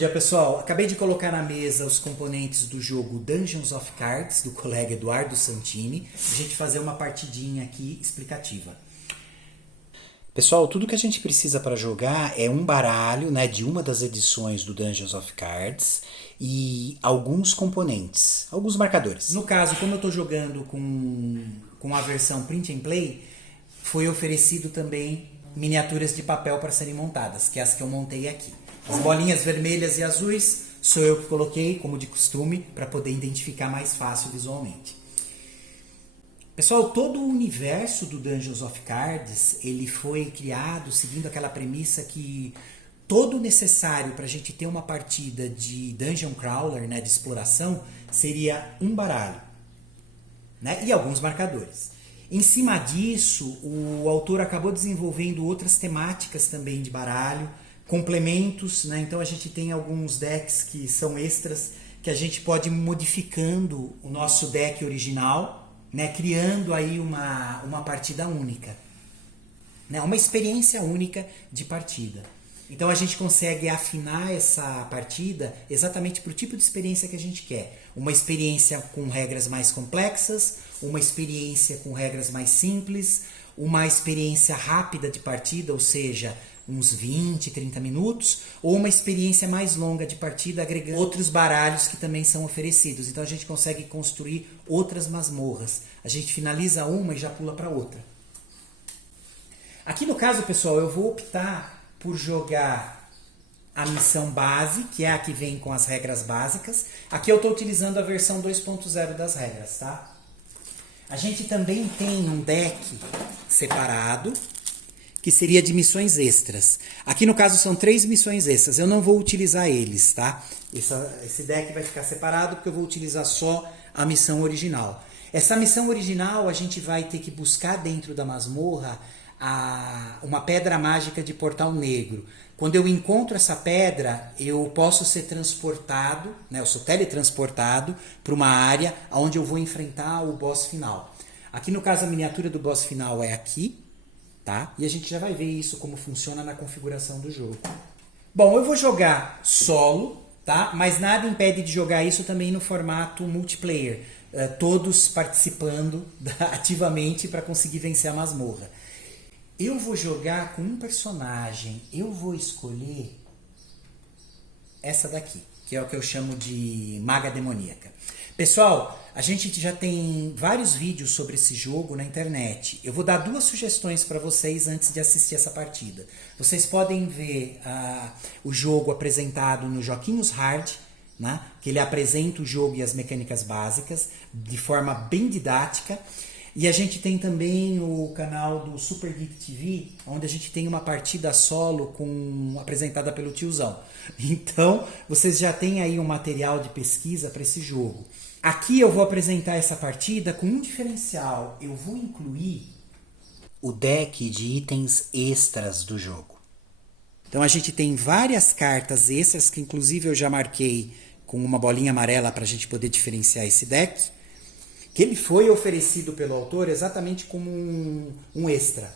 dia, pessoal. Acabei de colocar na mesa os componentes do jogo Dungeons of Cards, do colega Eduardo Santini, pra gente fazer uma partidinha aqui explicativa. Pessoal, tudo que a gente precisa para jogar é um baralho, né, de uma das edições do Dungeons of Cards e alguns componentes, alguns marcadores. No caso, como eu estou jogando com a versão Print and Play, foi oferecido também miniaturas de papel para serem montadas, que é as que eu montei aqui. As bolinhas vermelhas e azuis sou eu que coloquei, como de costume, para poder identificar mais fácil visualmente. Pessoal, todo o universo do Dungeons of Cards, ele foi criado seguindo aquela premissa que todo o necessário para a gente ter uma partida de Dungeon Crawler, né, de exploração, seria um baralho, né, e alguns marcadores. Em cima disso, o autor acabou desenvolvendo outras temáticas também de baralho, complementos, né? Então a gente tem alguns decks que são extras, que a gente pode ir modificando o nosso deck original, né? Criando aí uma partida única, né? Uma experiência única de partida. Então a gente consegue afinar essa partida exatamente para o tipo de experiência que a gente quer. Uma experiência com regras mais complexas, uma experiência com regras mais simples, uma experiência rápida de partida, ou seja, uns 20, 30 minutos, ou uma experiência mais longa de partida, agregando outros baralhos que também são oferecidos. Então a gente consegue construir outras masmorras. A gente finaliza uma e já pula para outra. Aqui no caso, pessoal, eu vou optar por jogar a missão base, que é a que vem com as regras básicas. Aqui eu estou utilizando a versão 2.0 das regras, tá? A gente também tem um deck separado, que seria de missões extras. Aqui no caso são 3 missões extras, eu não vou utilizar eles, tá? Esse deck vai ficar separado porque eu vou utilizar só a missão original. Essa missão original a gente vai ter que buscar dentro da masmorra uma pedra mágica de portal negro. Quando eu encontro essa pedra, eu posso ser transportado, né? Eu sou teletransportado para uma área onde eu vou enfrentar o boss final. Aqui no caso a miniatura do boss final é aqui, tá? E a gente já vai ver isso como funciona na configuração do jogo. Bom, eu vou jogar solo, tá? Mas nada impede de jogar isso também no formato multiplayer, todos participando ativamente para conseguir vencer a masmorra. Eu vou jogar com um personagem, eu vou escolher essa daqui, que é o que eu chamo de Maga Demoníaca. Pessoal, a gente já tem vários vídeos sobre esse jogo na internet. Eu vou dar 2 sugestões para vocês antes de assistir essa partida. Vocês podem ver o jogo apresentado no Joquinhos Hard, né? Que ele apresenta o jogo e as mecânicas básicas de forma bem didática. E a gente tem também o canal do Super Geek TV, onde a gente tem uma partida solo apresentada pelo tiozão. Então, vocês já têm aí um material de pesquisa para esse jogo. Aqui eu vou apresentar essa partida com um diferencial. Eu vou incluir o deck de itens extras do jogo. Então a gente tem várias cartas extras, que inclusive eu já marquei com uma bolinha amarela para a gente poder diferenciar esse deck, que ele foi oferecido pelo autor exatamente como um extra.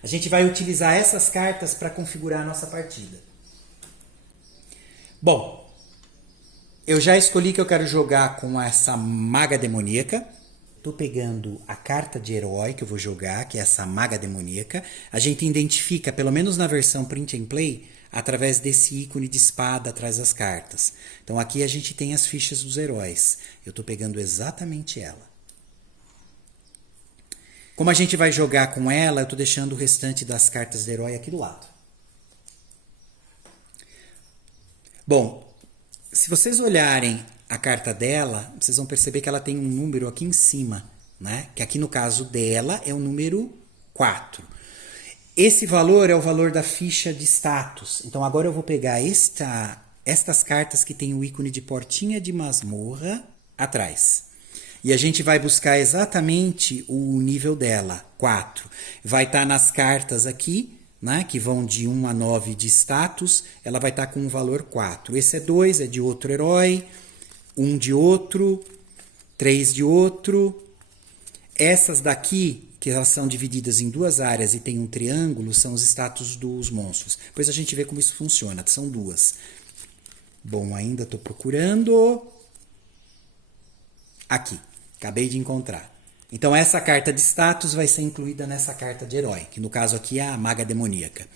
A gente vai utilizar essas cartas para configurar a nossa partida. Bom, eu já escolhi que eu quero jogar com essa Maga Demoníaca. Estou pegando a carta de herói que eu vou jogar, que é essa Maga Demoníaca. A gente identifica, pelo menos na versão Print and Play, através desse ícone de espada atrás das cartas. Então aqui a gente tem as fichas dos heróis. Eu estou pegando exatamente ela. Como a gente vai jogar com ela, eu estou deixando o restante das cartas de herói aqui do lado. Bom, se vocês olharem a carta dela, vocês vão perceber que ela tem um número aqui em cima, né? Que aqui no caso dela é o número 4. Esse valor é o valor da ficha de status. Então agora eu vou pegar estas cartas que tem o ícone de portinha de masmorra atrás. E a gente vai buscar exatamente o nível dela, 4. Vai estar nas cartas aqui, né, que vão de 1 a 9 de status, ela vai estar com um valor 4. Esse é 2, é de outro herói, 1 de outro, 3 de outro. Essas daqui, que elas são divididas em 2 áreas e tem um triângulo, são os status dos monstros. Depois a gente vê como isso funciona, são 2. Bom, ainda estou procurando. Aqui, acabei de encontrar. Então essa carta de status vai ser incluída nessa carta de herói, que no caso aqui é a Maga Demoníaca.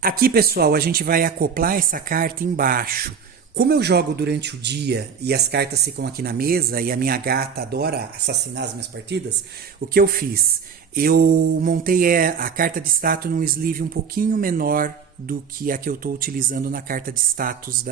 Aqui, pessoal, a gente vai acoplar essa carta embaixo. Como eu jogo durante o dia e as cartas ficam aqui na mesa e a minha gata adora assassinar as minhas partidas, o que eu fiz? Eu montei a carta de status num sleeve um pouquinho menor do que a que eu estou utilizando na carta de status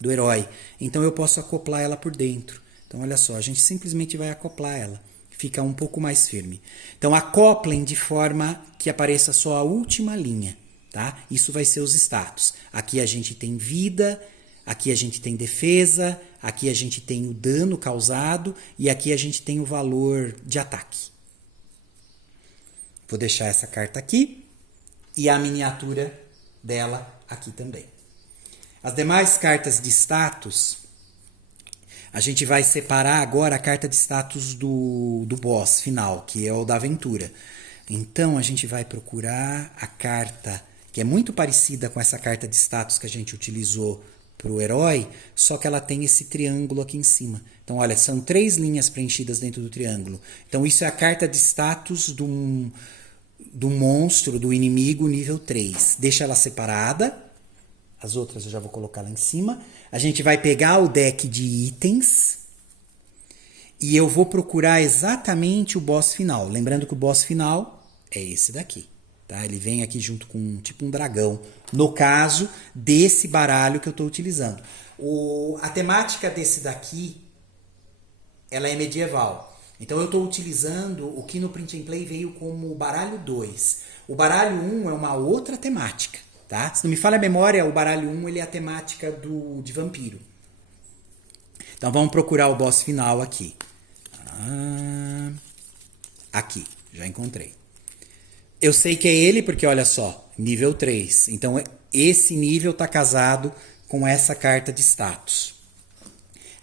do herói. Então eu posso acoplar ela por dentro. Então olha só, a gente simplesmente vai acoplar ela. Fica um pouco mais firme. Então acoplem de forma que apareça só a última linha. Tá? Isso vai ser os status. Aqui a gente tem vida, aqui a gente tem defesa, aqui a gente tem o dano causado e aqui a gente tem o valor de ataque. Vou deixar essa carta aqui e a miniatura dela aqui também. As demais cartas de status, a gente vai separar agora a carta de status do boss final, que é o da aventura. Então a gente vai procurar a carta que é muito parecida com essa carta de status que a gente utilizou para o herói, só que ela tem esse triângulo aqui em cima. Então, olha, são 3 linhas preenchidas dentro do triângulo. Então, isso é a carta de status do monstro, do inimigo nível 3. Deixa ela separada. As outras eu já vou colocar lá em cima. A gente vai pegar o deck de itens e eu vou procurar exatamente o boss final. Lembrando que o boss final é esse daqui. Tá? Ele vem aqui junto com tipo um dragão, no caso desse baralho que eu estou utilizando. A temática desse daqui, ela é medieval. Então eu estou utilizando o que no Print and Play veio como o baralho 2. O baralho 1 é uma outra temática. Tá? Se não me falha a memória, o baralho 1 ele é a temática de vampiro. Então vamos procurar o boss final aqui. Aqui, já encontrei. Eu sei que é ele porque, olha só, nível 3. Então, esse nível está casado com essa carta de status.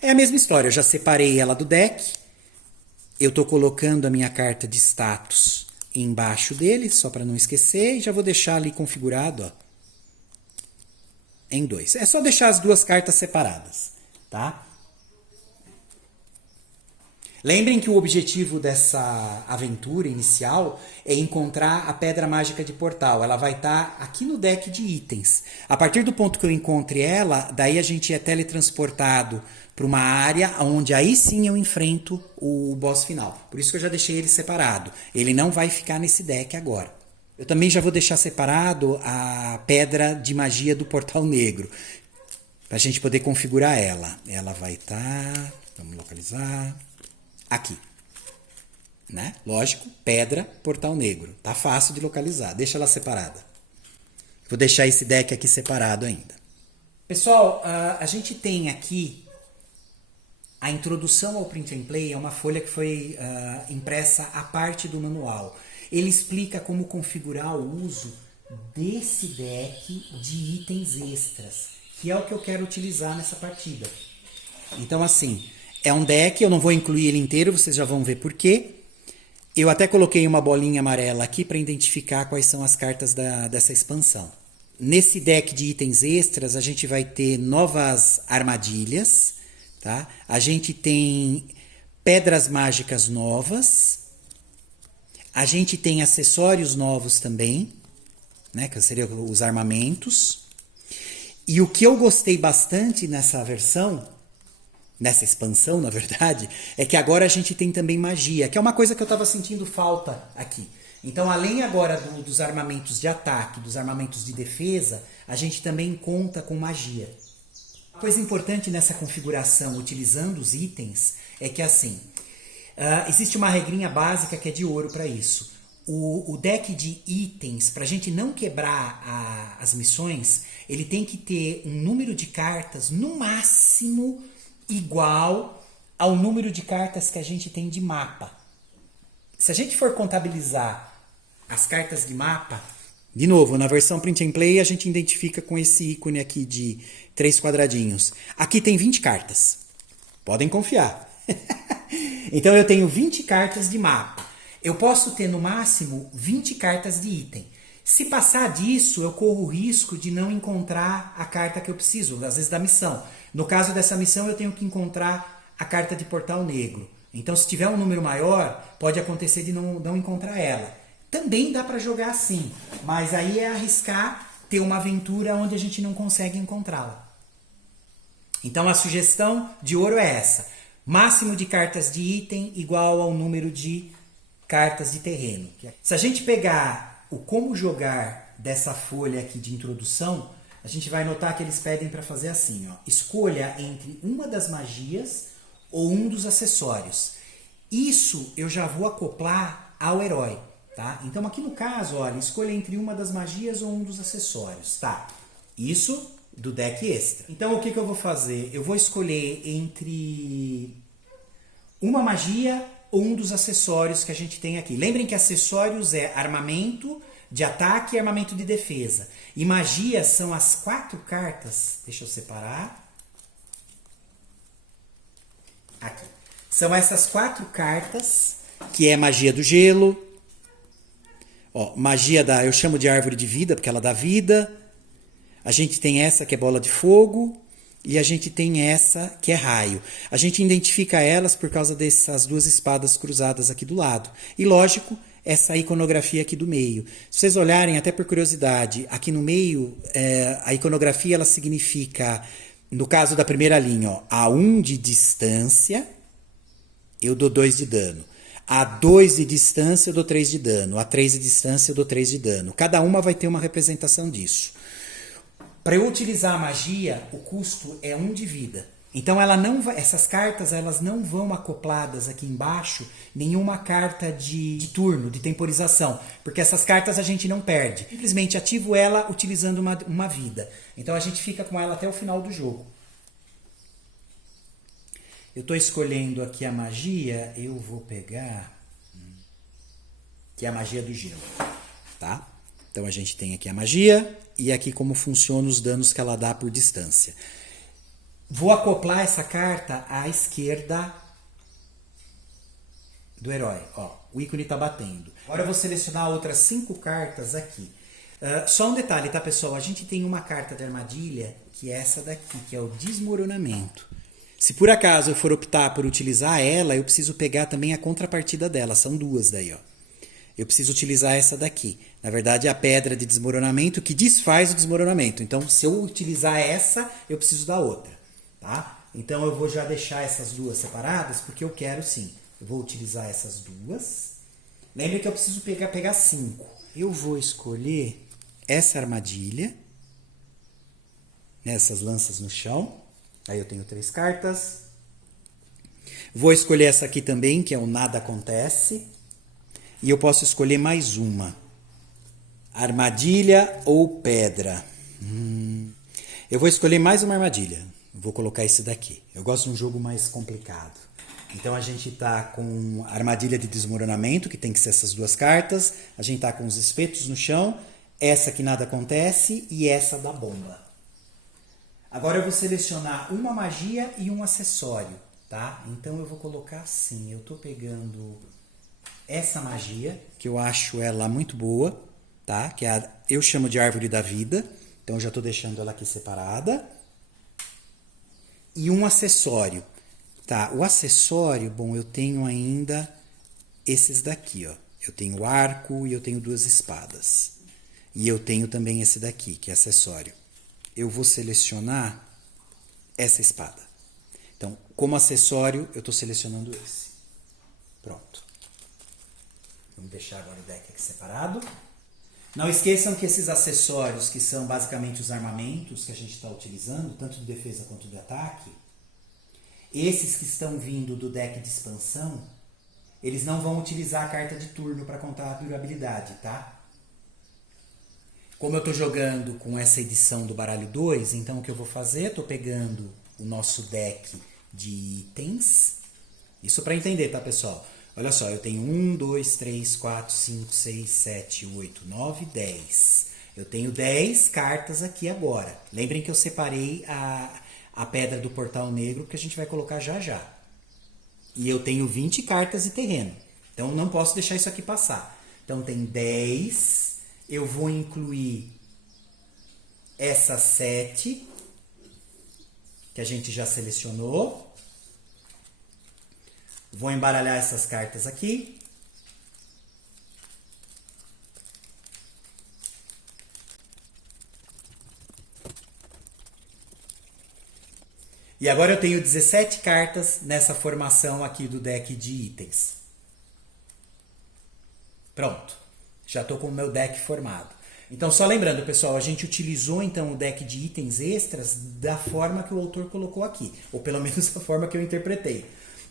É a mesma história, eu já separei ela do deck. Eu estou colocando a minha carta de status embaixo dele, só para não esquecer. E já vou deixar ali configurado, ó, em 2. É só deixar as duas cartas separadas, tá? Lembrem que o objetivo dessa aventura inicial é encontrar a Pedra Mágica de Portal. Ela vai estar aqui no deck de itens. A partir do ponto que eu encontre ela, daí a gente é teletransportado para uma área onde aí sim eu enfrento o boss final. Por isso que eu já deixei ele separado. Ele não vai ficar nesse deck agora. Eu também já vou deixar separado a Pedra de Magia do Portal Negro, para a gente poder configurar ela. Ela vai estar... Vamos localizar... Aqui, né? Lógico, pedra, portal negro. Tá fácil de localizar. Deixa ela separada. Vou deixar esse deck aqui separado ainda. Pessoal, a gente tem aqui a introdução ao Print and Play. É uma folha que foi impressa à parte do manual. Ele explica como configurar o uso desse deck de itens extras, que é o que eu quero utilizar nessa partida. Então, assim... É um deck, eu não vou incluir ele inteiro, vocês já vão ver por quê. Eu até coloquei uma bolinha amarela aqui para identificar quais são as cartas dessa expansão. Nesse deck de itens extras, a gente vai ter novas armadilhas, tá? A gente tem pedras mágicas novas. A gente tem acessórios novos também, né? Que seriam os armamentos. E o que eu gostei bastante nessa versão... Nessa expansão, na verdade, é que agora a gente tem também magia, que é uma coisa que eu estava sentindo falta aqui. Então, além agora dos armamentos de ataque, dos armamentos de defesa, a gente também conta com magia. Uma coisa importante nessa configuração, utilizando os itens, é que assim, existe uma regrinha básica que é de ouro para isso. O deck de itens, para a gente não quebrar as missões, ele tem que ter um número de cartas, no máximo... igual ao número de cartas que a gente tem de mapa. Se a gente for contabilizar as cartas de mapa, de novo, na versão Print and Play a gente identifica com esse ícone aqui de 3 quadradinhos. Aqui tem 20 cartas. Podem confiar. Então eu tenho 20 cartas de mapa. Eu posso ter no máximo 20 cartas de item. Se passar disso, eu corro o risco de não encontrar a carta que eu preciso, às vezes da missão. No caso dessa missão, eu tenho que encontrar a carta de Portal Negro. Então, se tiver um número maior, pode acontecer de não encontrar ela. Também dá para jogar assim, mas aí é arriscar ter uma aventura onde a gente não consegue encontrá-la. Então, a sugestão de ouro é essa. Máximo de cartas de item igual ao número de cartas de terreno. Se a gente pegar o como jogar dessa folha aqui de introdução, a gente vai notar que eles pedem para fazer assim, ó. Escolha entre uma das magias ou um dos acessórios. Isso eu já vou acoplar ao herói, tá? Então aqui no caso, olha, escolha entre uma das magias ou um dos acessórios, tá? Isso do deck extra. Então o que eu vou fazer? Eu vou escolher entre uma magia ou um dos acessórios que a gente tem aqui. Lembrem que acessórios é armamento de ataque e armamento de defesa. E magia são as 4 cartas. Deixa eu separar. Aqui. São essas 4 cartas, que é magia do gelo. Ó, magia da, eu chamo de árvore de vida, porque ela dá vida. A gente tem essa que é bola de fogo. E a gente tem essa que é raio. A gente identifica elas por causa dessas 2 espadas cruzadas aqui do lado. E lógico, essa iconografia aqui do meio. Se vocês olharem, até por curiosidade, aqui no meio, a iconografia ela significa, no caso da primeira linha, ó, a 1 de distância, eu dou 2 de dano. A 2 de distância, eu dou 3 de dano. A 3 de distância, eu dou 3 de dano. Cada uma vai ter uma representação disso. Para eu utilizar a magia, o custo é 1 de vida. Então ela não vai, essas cartas elas não vão acopladas aqui embaixo nenhuma carta de turno, de temporização, porque essas cartas a gente não perde. Simplesmente ativo ela utilizando uma vida. Então a gente fica com ela até o final do jogo. Eu estou escolhendo aqui a magia, eu vou pegar, que é a magia do gelo, tá? Então a gente tem aqui a magia e aqui como funcionam os danos que ela dá por distância. Vou acoplar essa carta à esquerda do herói. Ó, o ícone está batendo. Agora eu vou selecionar outras 5 cartas aqui. Só um detalhe, tá, pessoal? A gente tem uma carta de armadilha que é essa daqui, que é o desmoronamento. Se por acaso eu for optar por utilizar ela, eu preciso pegar também a contrapartida dela. São 2 daí, ó. Eu preciso utilizar essa daqui. Na verdade, é a pedra de desmoronamento que desfaz o desmoronamento. Então, se eu utilizar essa, eu preciso da outra. Tá? Então, eu vou já deixar essas 2 separadas, porque eu quero sim. Eu vou utilizar essas 2. Lembre que eu preciso pegar 5. Eu vou escolher essa armadilha. Essas lanças no chão. Aí eu tenho 3 cartas. Vou escolher essa aqui também, que é o Nada Acontece. E eu posso escolher mais uma. Armadilha ou pedra. Eu vou escolher mais uma armadilha. Vou colocar esse daqui. Eu gosto de um jogo mais complicado. Então a gente tá com a armadilha de desmoronamento, que tem que ser essas 2 cartas. A gente tá com os espetos no chão. Essa que nada acontece e essa da bomba. Agora eu vou selecionar uma magia e um acessório, tá? Então eu vou colocar assim. Eu tô pegando essa magia, que eu acho ela muito boa, tá? Que é eu chamo de árvore da vida. Então eu já estou deixando ela aqui separada. E um acessório, tá? O acessório, bom, eu tenho ainda esses daqui, ó. Eu tenho o arco e eu tenho 2 espadas. E eu tenho também esse daqui, que é acessório. Eu vou selecionar essa espada. Então, como acessório, eu estou selecionando esse. Pronto. Vamos deixar agora o deck aqui separado. Não esqueçam que esses acessórios, que são basicamente os armamentos que a gente está utilizando, tanto de defesa quanto de ataque, esses que estão vindo do deck de expansão, eles não vão utilizar a carta de turno para contar a durabilidade, tá? Como eu estou jogando com essa edição do baralho 2, então o que eu vou fazer? Estou pegando o nosso deck de itens. Isso para entender, tá, pessoal? Olha só, eu tenho 1, 2, 3, 4, 5, 6, 7, 8, 9, 10. Eu tenho 10 cartas aqui agora. Lembrem que eu separei a pedra do Portal Negro, que a gente vai colocar já já. E eu tenho 20 cartas de terreno. Então não posso deixar isso aqui passar. Então tem 10. eu vou incluir essas 7 que a gente já selecionou. Vou embaralhar essas cartas aqui. E agora eu tenho 17 cartas nessa formação aqui do deck de itens. Pronto. Já estou com o meu deck formado. Então, só lembrando, pessoal, a gente utilizou então o deck de itens extras da forma que o autor colocou aqui. Ou pelo menos da forma que eu interpretei.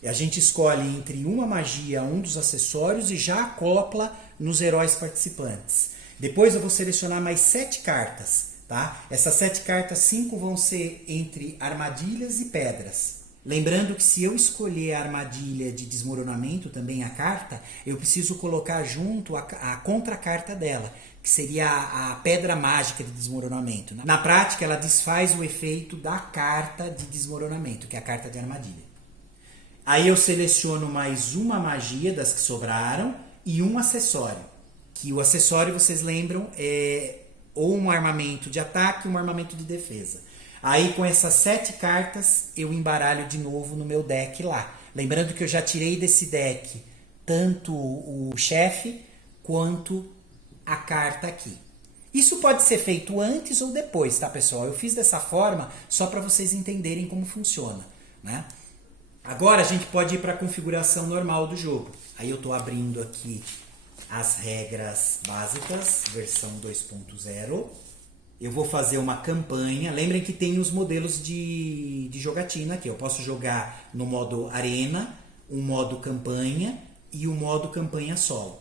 A gente escolhe entre uma magia, um dos acessórios e já acopla nos heróis participantes. Depois eu vou selecionar mais 7 cartas. Tá? Essas 7 cartas, 5 vão ser entre armadilhas e pedras. Lembrando que se eu escolher a armadilha de desmoronamento, também a carta, eu preciso colocar junto a contracarta dela, que seria a pedra mágica de desmoronamento. Na prática, ela desfaz o efeito da carta de desmoronamento, que é a carta de armadilha. Aí eu seleciono mais uma magia das que sobraram e um acessório. Que o acessório, vocês lembram, é ou um armamento de ataque ou um armamento de defesa. Aí com essas 7 cartas eu embaralho de novo no meu deck lá. Lembrando que eu já tirei desse deck tanto o chefe quanto a carta aqui. Isso pode ser feito antes ou depois, tá, pessoal? Eu fiz dessa forma só para vocês entenderem como funciona, né? Agora a gente pode ir para a configuração normal do jogo. Aí eu estou abrindo aqui as regras básicas, versão 2.0. Eu vou fazer uma campanha. Lembrem que tem os modelos de jogatina aqui. Eu posso jogar no modo arena, um modo campanha e o modo campanha solo.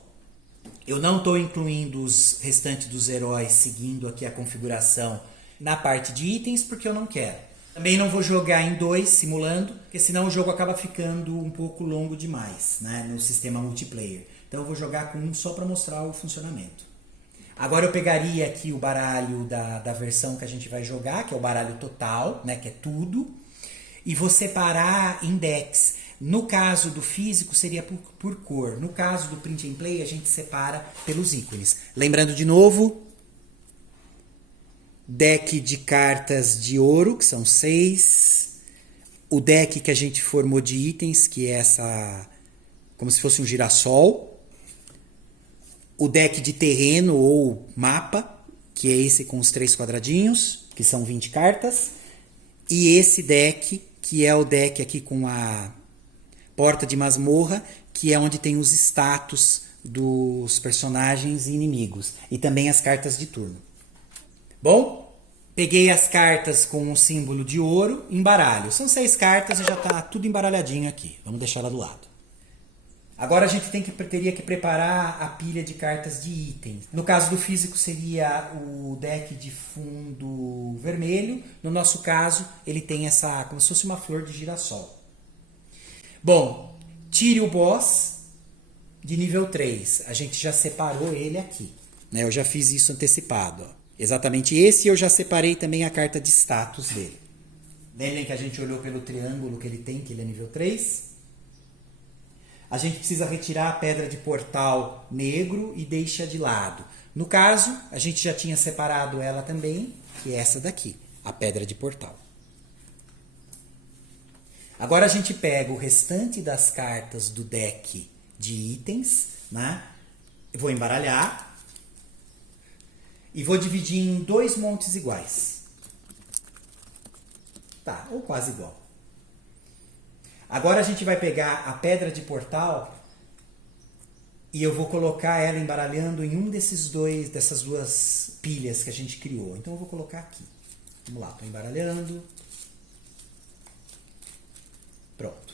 Eu não estou incluindo os restantes dos heróis seguindo aqui a configuração na parte de itens porque eu não quero. Também não vou jogar em 2 simulando, porque senão o jogo acaba ficando um pouco longo demais, né, no sistema multiplayer. Então eu vou jogar com um só para mostrar o funcionamento. Agora eu pegaria aqui o baralho da versão que a gente vai jogar, que é o baralho total, né, que é tudo, e vou separar em decks. No caso do físico seria por cor. No caso do print and play a gente separa pelos ícones. Lembrando de novo, deck de cartas de ouro, que são 6. O deck que a gente formou de itens, que é essa, como se fosse um girassol. O deck de terreno ou mapa, que é esse com os 3 quadradinhos, que são 20 cartas. E esse deck, que é o deck aqui com a porta de masmorra, que é onde tem os status dos personagens e inimigos. E também as cartas de turno. Bom, peguei as cartas com o símbolo de ouro, embaralho. São 6 cartas e já está tudo embaralhadinho aqui. Vamos deixar ela do lado. Agora a gente teria que preparar a pilha de cartas de itens. No caso do físico seria o deck de fundo vermelho. No nosso caso ele tem essa, como se fosse uma flor de girassol. Bom, tire o boss de nível 3. A gente já separou ele aqui, né? Eu já fiz isso antecipado. Ó. Exatamente esse, eu já separei também a carta de status dele. Lembrem que a gente olhou pelo triângulo que ele tem, que ele é nível 3. A gente precisa retirar a pedra de portal negro e deixa de lado. No caso, a gente já tinha separado ela também, que é essa daqui, a pedra de portal. Agora a gente pega o restante das cartas do deck de itens, né? Eu vou embaralhar e vou dividir em 2 montes iguais. Tá, ou quase igual. Agora a gente vai pegar a pedra de portal e eu vou colocar ela embaralhando em um dessas 2 pilhas que a gente criou. Então eu vou colocar aqui. Vamos lá, estou embaralhando. Pronto.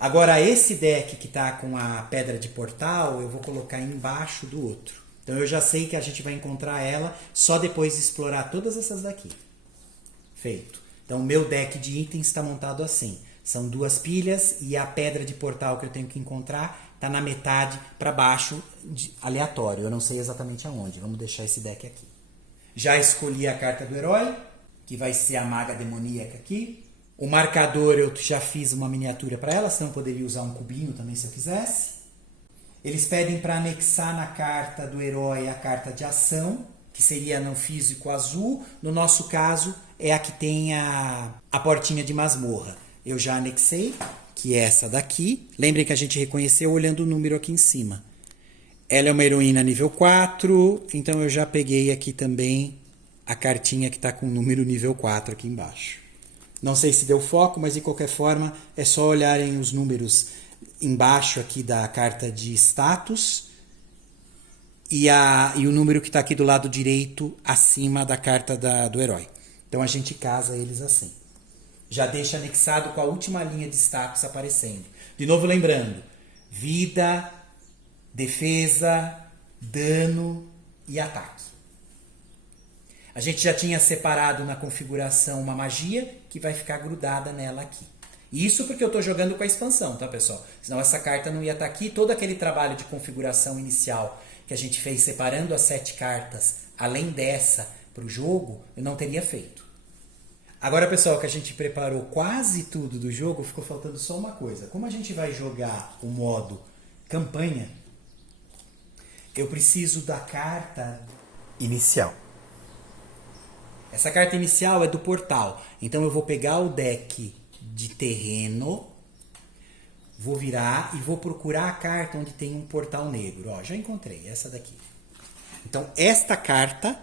Agora esse deck que está com a pedra de portal, eu vou colocar embaixo do outro. Então eu já sei que a gente vai encontrar ela só depois de explorar todas essas daqui. Feito. Então o meu deck de itens está montado assim. São 2 pilhas e a pedra de portal que eu tenho que encontrar está na metade para baixo, aleatório. Eu não sei exatamente aonde. Vamos deixar esse deck aqui. Já escolhi a carta do herói, que vai ser a maga demoníaca aqui. O marcador eu já fiz uma miniatura para ela, senão eu poderia usar um cubinho também se eu quisesse. Eles pedem para anexar na carta do herói a carta de ação, que seria não físico azul. No nosso caso, é a que tem a portinha de masmorra. Eu já anexei, que é essa daqui. Lembrem que a gente reconheceu olhando o número aqui em cima. Ela é uma heroína nível 4, então eu já peguei aqui também a cartinha que está com o número nível 4 aqui embaixo. Não sei se deu foco, mas de qualquer forma é só olharem os números embaixo aqui da carta de status e o número que está aqui do lado direito acima da carta do herói. Então a gente casa eles assim. Já deixa anexado com a última linha de status aparecendo. De novo lembrando, vida, defesa, dano e ataque. A gente já tinha separado na configuração uma magia que vai ficar grudada nela aqui. Isso porque eu estou jogando com a expansão, tá, pessoal? Senão essa carta não ia estar aqui. Todo aquele trabalho de configuração inicial que a gente fez separando as 7 cartas, além dessa, para o jogo, eu não teria feito. Agora, pessoal, que a gente preparou quase tudo do jogo, ficou faltando só uma coisa. Como a gente vai jogar o modo campanha, eu preciso da carta inicial. Essa carta inicial é do portal. Então eu vou pegar o deck de terreno, vou virar e vou procurar a carta onde tem um portal negro. Ó, já encontrei, essa daqui. Então esta carta,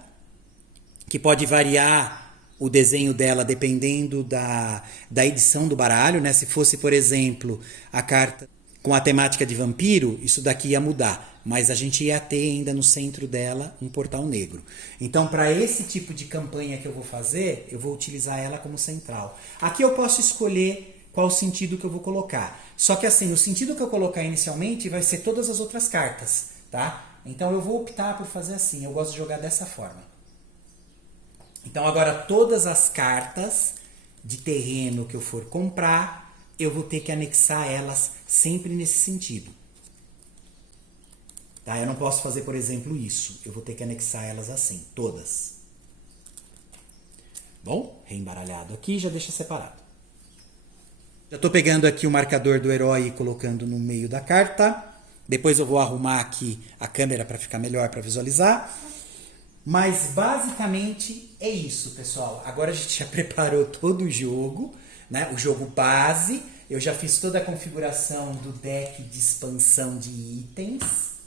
que pode variar o desenho dela dependendo da edição do baralho, né? Se fosse, por exemplo, a carta com a temática de vampiro, isso daqui ia mudar. Mas a gente ia ter ainda no centro dela um portal negro. Então, para esse tipo de campanha que eu vou fazer, eu vou utilizar ela como central. Aqui eu posso escolher qual o sentido que eu vou colocar. Só que assim, o sentido que eu colocar inicialmente vai ser todas as outras cartas, tá? Então eu vou optar por fazer assim, eu gosto de jogar dessa forma. Então agora todas as cartas de terreno que eu for comprar, eu vou ter que anexar elas sempre nesse sentido. Tá? Eu não posso fazer, por exemplo, isso. Eu vou ter que anexar elas assim, todas. Bom, reembaralhado aqui, já deixa separado. Já estou pegando aqui o marcador do herói e colocando no meio da carta. Depois eu vou arrumar aqui a câmera para ficar melhor para visualizar. Mas basicamente é isso, pessoal. Agora a gente já preparou todo o jogo, né? O jogo base. Eu já fiz toda a configuração do deck de expansão de itens.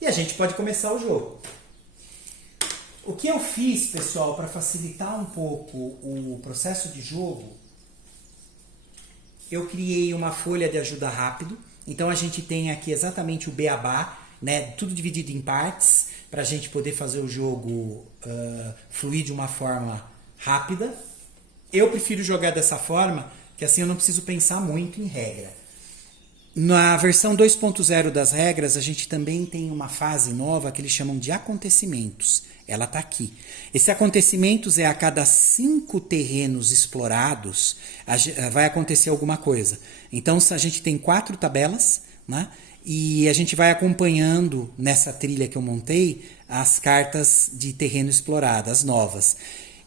E a gente pode começar o jogo. O que eu fiz, pessoal, para facilitar um pouco o processo de jogo, eu criei uma folha de ajuda rápido. Então a gente tem aqui exatamente o beabá, né? Tudo dividido em partes, para a gente poder fazer o jogo fluir de uma forma rápida. Eu prefiro jogar dessa forma, que assim eu não preciso pensar muito em regra. Na versão 2.0 das regras, a gente também tem uma fase nova que eles chamam de acontecimentos. Ela está aqui. Esse acontecimentos é a cada 5 terrenos explorados, vai acontecer alguma coisa. Então a gente tem 4 tabelas, né? E a gente vai acompanhando nessa trilha que eu montei as cartas de terreno explorado, as novas.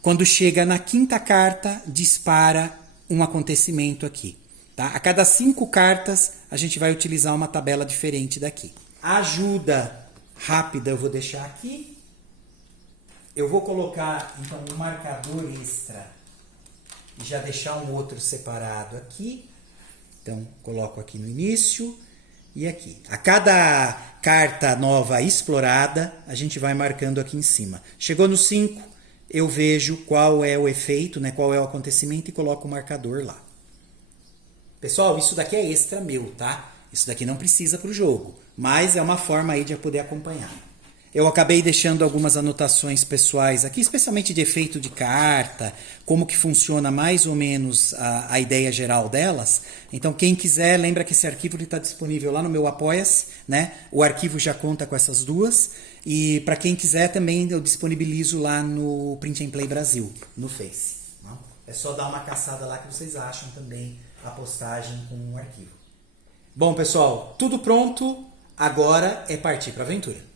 Quando chega na 5ª carta, dispara um acontecimento aqui. Tá? A cada 5 cartas, a gente vai utilizar uma tabela diferente daqui. A ajuda rápida eu vou deixar aqui. Eu vou colocar, então, um marcador extra e já deixar um outro separado aqui. Então, coloco aqui no início e aqui. A cada carta nova explorada, a gente vai marcando aqui em cima. Chegou no 5, eu vejo qual é o efeito, né, qual é o acontecimento e coloco o marcador lá. Pessoal, isso daqui é extra meu, tá? Isso daqui não precisa para o jogo, mas é uma forma aí de eu poder acompanhar. Eu acabei deixando algumas anotações pessoais aqui, especialmente de efeito de carta, como que funciona mais ou menos a ideia geral delas. Então, quem quiser, lembra que esse arquivo está disponível lá no meu Apoia-se, né? O arquivo já conta com essas duas. E para quem quiser também eu disponibilizo lá no Print and Play Brasil, no Face. Não? É só dar uma caçada lá que vocês acham também a postagem com o arquivo. Bom, pessoal, tudo pronto. Agora é partir para a aventura.